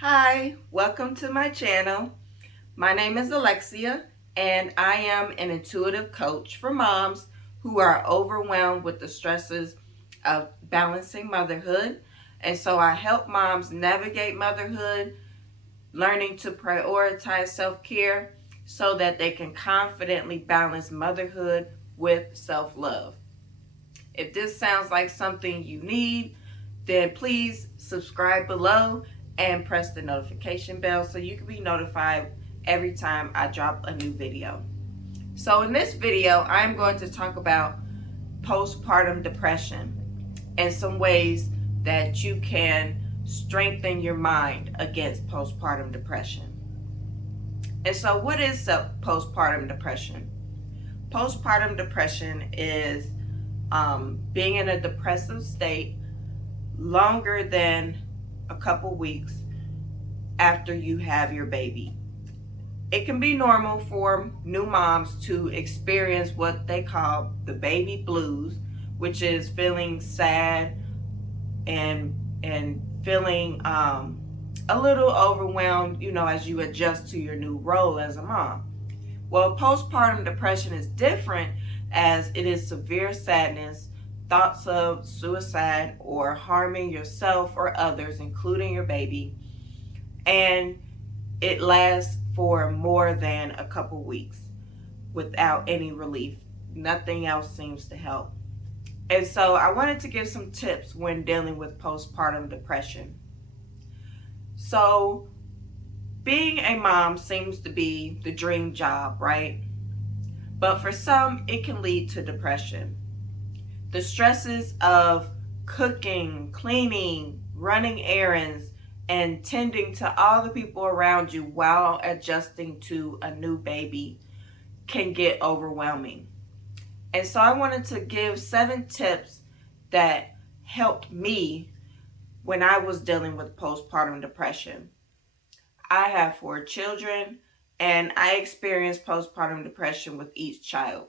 Hi, welcome to my channel. My name is Alexia, and I am an intuitive coach for moms who are overwhelmed with the stresses of balancing motherhood. And so I help moms navigate motherhood, learning to prioritize self-care so that they can confidently balance motherhood with self-love. If this sounds like something you need, then please subscribe below and press the notification bell so you can be notified every time I drop a new video. So in this video, I'm going to talk about postpartum depression and some ways that you can strengthen your mind against postpartum depression. And so what is postpartum depression? Postpartum depression is being in a depressive state longer than a couple weeks after you have your baby. It can be normal for new moms to experience what they call the baby blues, which is feeling sad and feeling a little overwhelmed, as you adjust to your new role as a mom. Well, postpartum depression is different, as it is severe sadness, thoughts of suicide or harming yourself or others, including your baby, and it lasts for more than a couple weeks without any relief. Nothing else seems to help. And so I wanted to give some tips when dealing with postpartum depression. So being a mom seems to be the dream job, right? But for some, it can lead to depression. The stresses of cooking, cleaning, running errands, and tending to all the people around you while adjusting to a new baby can get overwhelming. And so I wanted to give 7 tips that helped me when I was dealing with postpartum depression. I have 4 children, and I experienced postpartum depression with each child.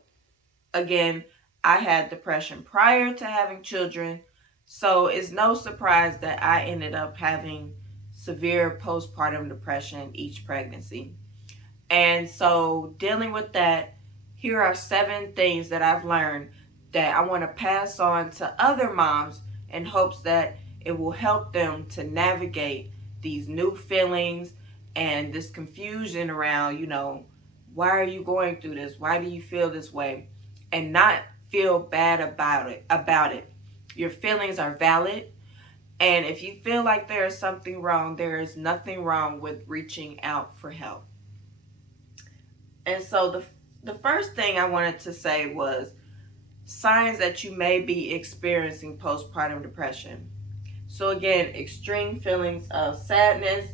Again, I had depression prior to having children, so it's no surprise that I ended up having severe postpartum depression each pregnancy. And so dealing with that, here are 7 things that I've learned that I want to pass on to other moms in hopes that it will help them to navigate these new feelings and this confusion around, why are you going through this? Why do you feel this way? And not feel bad about it. Your feelings are valid. And if you feel like there is something wrong, there is nothing wrong with reaching out for help. And so the first thing I wanted to say was signs that you may be experiencing postpartum depression. So again, extreme feelings of sadness,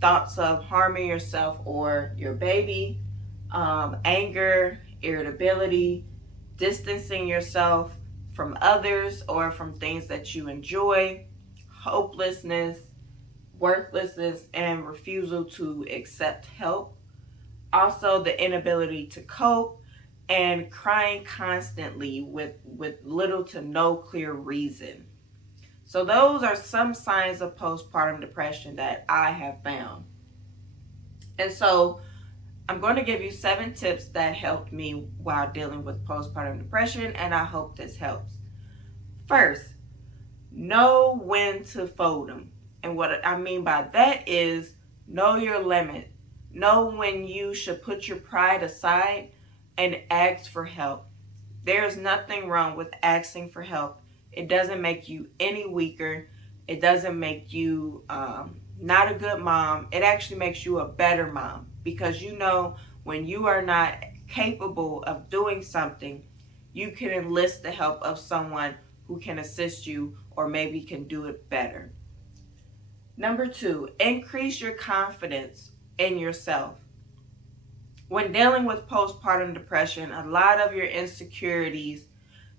thoughts of harming yourself or your baby, anger, irritability, distancing yourself from others or from things that you enjoy, hopelessness, worthlessness, and refusal to accept help. Also, the inability to cope and crying constantly with little to no clear reason. So those are some signs of postpartum depression that I have found. And so I'm going to give you 7 tips that helped me while dealing with postpartum depression, and I hope this helps. First, know when to fold them. And what I mean by that is know your limit. Know when you should put your pride aside and ask for help. There's nothing wrong with asking for help. It doesn't make you any weaker. It doesn't make you not a good mom. It actually makes you a better mom, because when you are not capable of doing something, you can enlist the help of someone who can assist you or maybe can do it better. Number 2, increase your confidence in yourself. When dealing with postpartum depression, a lot of your insecurities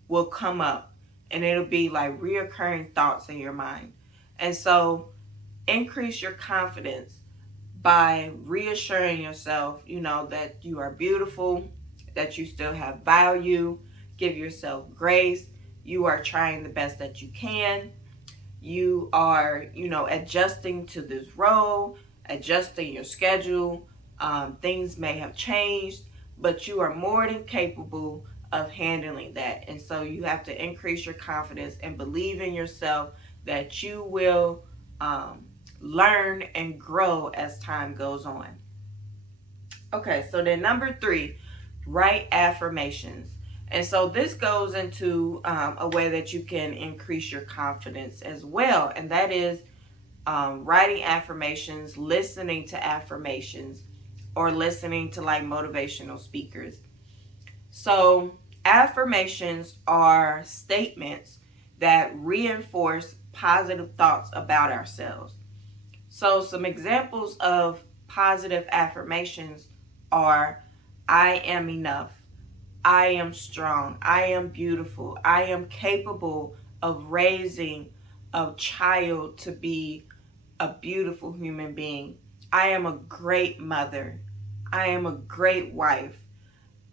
will come up, and it'll be like reoccurring thoughts in your mind. And so increase your confidence by reassuring yourself, that you are beautiful, that you still have value. Give yourself grace. You are trying the best that you can. you are, adjusting to this role, adjusting your schedule. Things may have changed, but you are more than capable of handling that. And so you have to increase your confidence and believe in yourself that you will learn and grow as time goes on. Okay, so then number 3, write affirmations. And so this goes into a way that you can increase your confidence as well. And that is writing affirmations, listening to affirmations, or listening to like motivational speakers. So affirmations are statements that reinforce positive thoughts about ourselves. So some examples of positive affirmations are: I am enough, I am strong, I am beautiful, I am capable of raising a child to be a beautiful human being, I am a great mother, I am a great wife,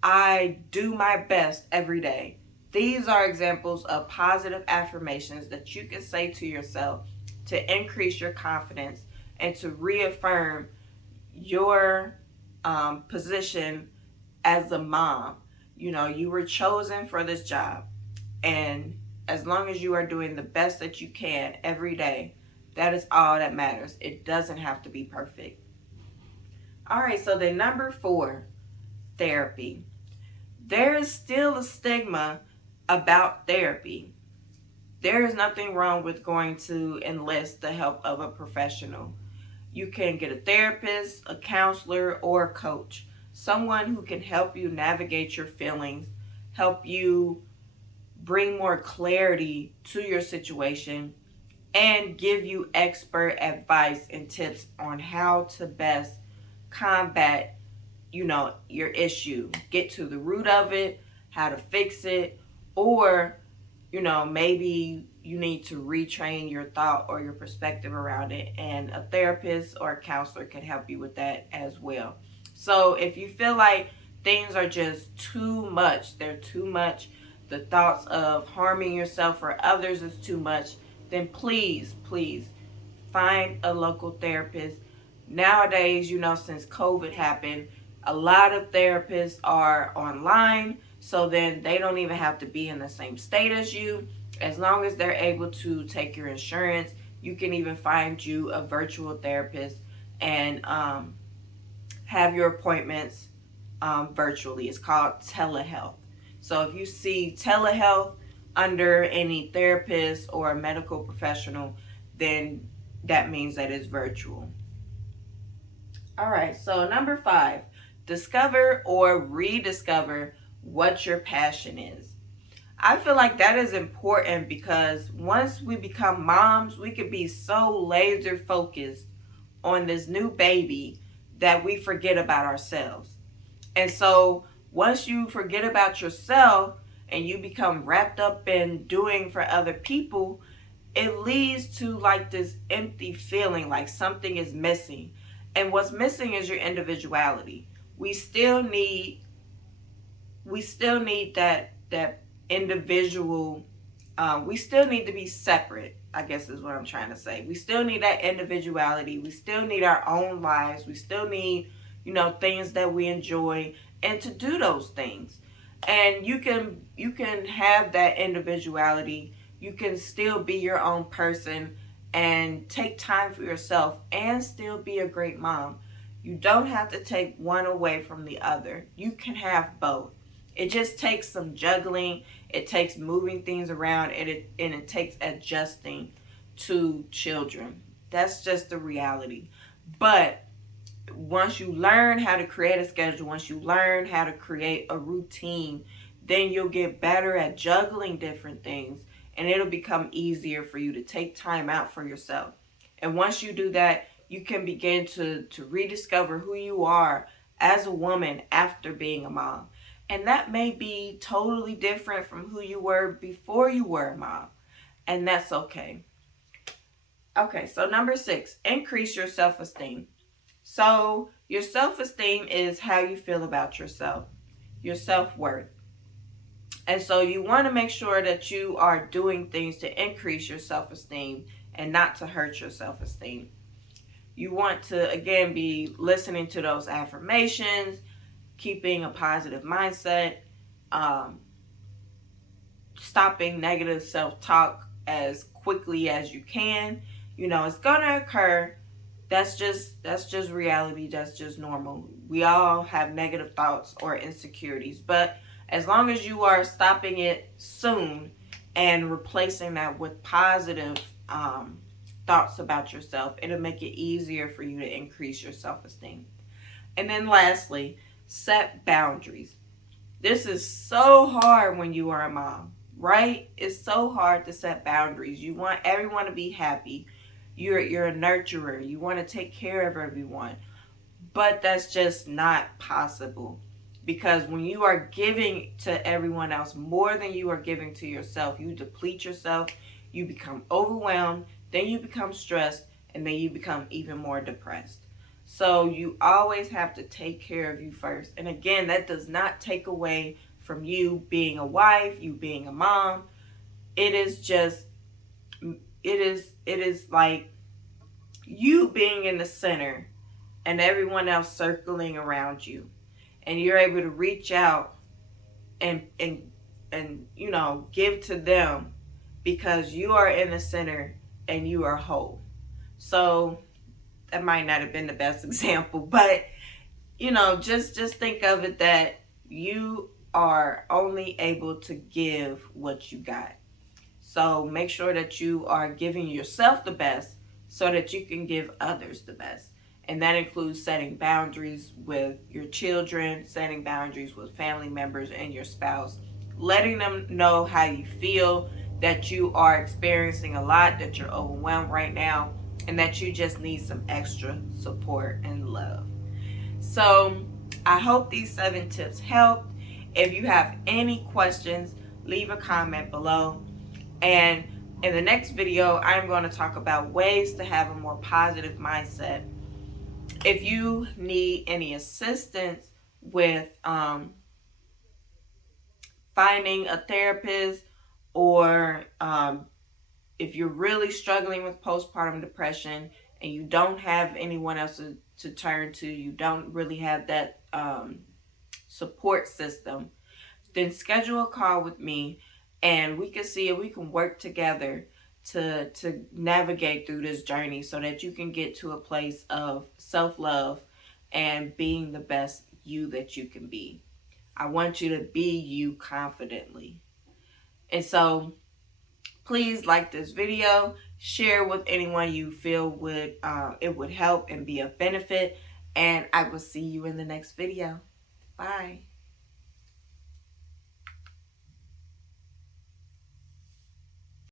I do my best every day. These are examples of positive affirmations that you can say to yourself to increase your confidence and to reaffirm your position as a mom. You were chosen for this job, and as long as you are doing the best that you can every day, that is all that matters. It doesn't have to be perfect. All right, so then number 4, therapy. There is still a stigma about therapy. There is nothing wrong with going to enlist the help of a professional. You can get a therapist, a counselor, or a coach. Someone who can help you navigate your feelings, help you bring more clarity to your situation, and give you expert advice and tips on how to best combat, your issue. Get to the root of it, how to fix it, or, maybe you need to retrain your thought or your perspective around it. And a therapist or a counselor can help you with that as well. So if you feel like things are just too much, they're too much, the thoughts of harming yourself or others is too much, then please find a local therapist. Nowadays, since COVID happened, a lot of therapists are online, so then they don't even have to be in the same state as you. As long as they're able to take your insurance, you can even find you a virtual therapist and have your appointments virtually. It's called telehealth. So if you see telehealth under any therapist or a medical professional, then that means that it's virtual. All right, so number 5, discover or rediscover what your passion is. I feel like that is important because once we become moms, we could be so laser focused on this new baby that we forget about ourselves. And so once you forget about yourself and you become wrapped up in doing for other people, it leads to like this empty feeling, like something is missing. And what's missing is your individuality. We still need that individual. We still need to be separate, I guess is what I'm trying to say. We still need that individuality. We still need our own lives. We still need, things that we enjoy, and to do those things. And you can have that individuality. You can still be your own person and take time for yourself and still be a great mom. You don't have to take one away from the other. You can have both. It just takes some juggling. It takes moving things around, and it takes adjusting to children. That's just the reality. But once you learn how to create a schedule, once you learn how to create a routine, then you'll get better at juggling different things, and it'll become easier for you to take time out for yourself. And once you do that, you can begin to rediscover who you are as a woman after being a mom. And that may be totally different from who you were before you were a mom. And that's okay. Okay, so number 6, increase your self-esteem. So your self-esteem is how you feel about yourself, your self-worth. And so you want to make sure that you are doing things to increase your self-esteem and not to hurt your self-esteem. You want to, again, be listening to those affirmations, keeping a positive mindset, um, stopping negative self-talk as quickly as you can. It's gonna occur. That's just reality. That's just normal. We all have negative thoughts or insecurities, but as long as you are stopping it soon and replacing that with positive thoughts about yourself, it'll make it easier for you to increase your self-esteem. And then lastly, set boundaries. This is so hard when you are a mom, right? It's so hard to set boundaries. You want everyone to be happy. You're a nurturer. You want to take care of everyone. But that's just not possible. Because when you are giving to everyone else more than you are giving to yourself, you deplete yourself, you become overwhelmed, then you become stressed, and then you become even more depressed. So you always have to take care of you first. And again, that does not take away from you being a wife, you being a mom. It is just, it is like you being in the center and everyone else circling around you. And you're able to reach out and give to them because you are in the center and you are whole. So that might not have been the best example, but just think of it that you are only able to give what you got. So make sure that you are giving yourself the best so that you can give others the best. And that includes setting boundaries with your children, setting boundaries with family members and your spouse, letting them know how you feel, that you are experiencing a lot, that you're overwhelmed right now, and that you just need some extra support and love. So I hope these 7 tips helped. If you have any questions, leave a comment below. And in the next video, I'm going to talk about ways to have a more positive mindset. If you need any assistance with finding a therapist, or if you're really struggling with postpartum depression and you don't have anyone else to turn to, you don't really have that support system, then schedule a call with me and we can see if we can work together to navigate through this journey so that you can get to a place of self-love and being the best you that you can be. I want you to be you confidently. And so please like this video, share with anyone you feel would it would help and be of benefit, and I will see you in the next video. Bye.